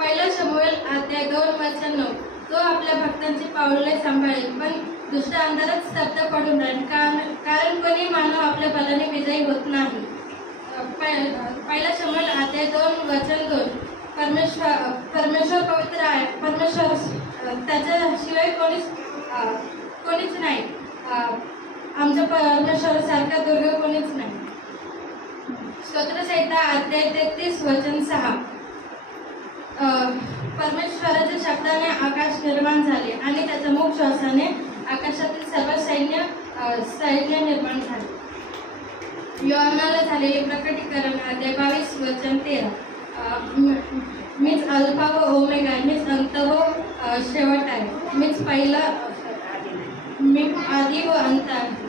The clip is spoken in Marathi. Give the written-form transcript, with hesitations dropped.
पहिला शमूएल अध्याय 2:9 तो आपल्या भक्तांची पाऊले सांभाळेल, पण दुष्ट अंधारात स्तब्ध पडून राहील, कारण कोणी मानव आपल्या बलाने विजयी होत नाही. पहिला शमूएल अध्याय 2:2 परमेश्वर पवित्र आहे, परमेश्वर त्याच्याशिवाय कोणीच नाही. आमच्या परमेश्वरासारखा दुर्ग कोणीच नाही. स्तोत्रसंहिता अध्याय 33:6 परमेश्वराच्या शब्दाने आकाश निर्माण झाले आणि त्याच्या मुख श्वासाने आकाशातील सर्व सैन्य निर्माण झाले. योहानाला झालेले प्रकटीकरण अध्याय 22:13 मीच अल्फा व ओमेगा, मीच अंत व शेवट आहे, मीच पहिला, मी आधी व अंत आहे.